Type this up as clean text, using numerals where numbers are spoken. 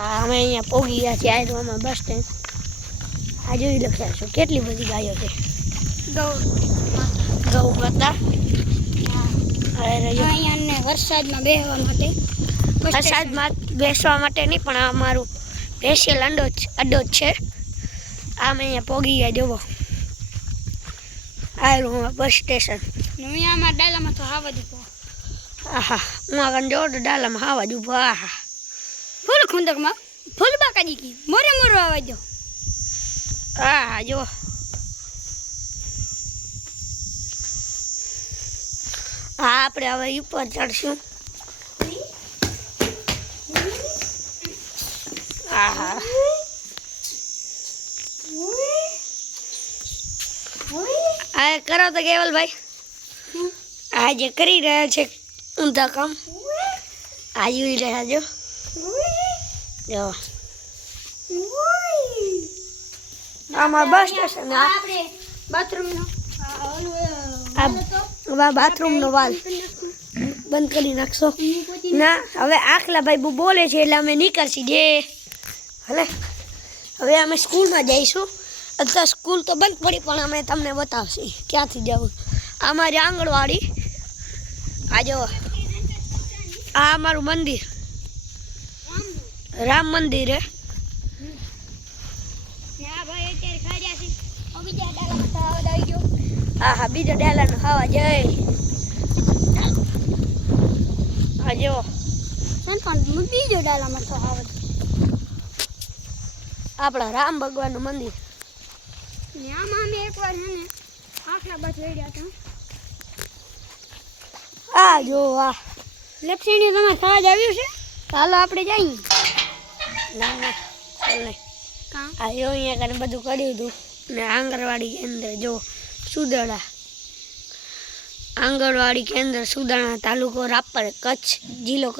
અમે અહીંયા પોગી ગયા છીએ આયરોમાં બસ સ્ટેન્ડ. આ જોઈ લખ્યા છો કેટલી બધી ગાયો છે. ગૌ માતા. અહીંયા વરસાદમાં બેસવા માટે, વરસાદમાં બેસવા માટે નહીં પણ આ અમારું સ્પેશિયલ અડ્ડો જ છે. આમ અહીંયા પોગી ગયા જોવો આયરોમાં બસ સ્ટેશન. અહીંયામાં ડાલામાં તો હાવા દીધો. આહા હું આગળ જોડ ડાલામાં હાવા જ ઊભો. આહા ફૂલ ખુંદકમાં ફૂલ બાકાજી કી મોરે મોરો આવા દો. આહા જો હા આપણે હવે ઉપર ચડશું. આહા આ કરો તો કેવલભાઈ આ જે કરી રહ્યા છે ઊંધા કામ આ જોઈ રહ્યા જો આમાં બસ સ્ટેશન આપણે બાથરૂમનો આ બાથરૂમનો વાલ બંધ કરી નાખશો ના. હવે આખલા ભાઈ બોલે છે એટલે અમે નીકળશી જે ભલે. હવે અમે સ્કૂલમાં જઈશું. અત્યારે સ્કૂલ તો બંધ પડી પણ અમે તમને બતાવશી ક્યાંથી જવું. આ મારી આંગણવાડી. આ જો આ અમારું મંદિર રામ મંદિર હે. હા હા બીજા ડાલાનો ખાવા જાય. આ જો પણ બીજો ડાલામાં તો આવે આપણા રામ ભગવાનનું મંદિર. આમાં અમે એકવાર છે ને આખલા બાજુ રહ્યા હતા. આ જો આ લપસીને તમારે ખાવા જ આવ્યું છે. ચાલો આપણે જઈએ. ના ના ચાલ નહીં. કાં આ જો અહીંયા કાલે બધું કર્યું હતું ને આંગણવાડી કેન્દ્ર જો સુદાણા. આંગણવાડી કેન્દ્ર સુદાણા તાલુકો રાપર કચ્છ જિલ્લો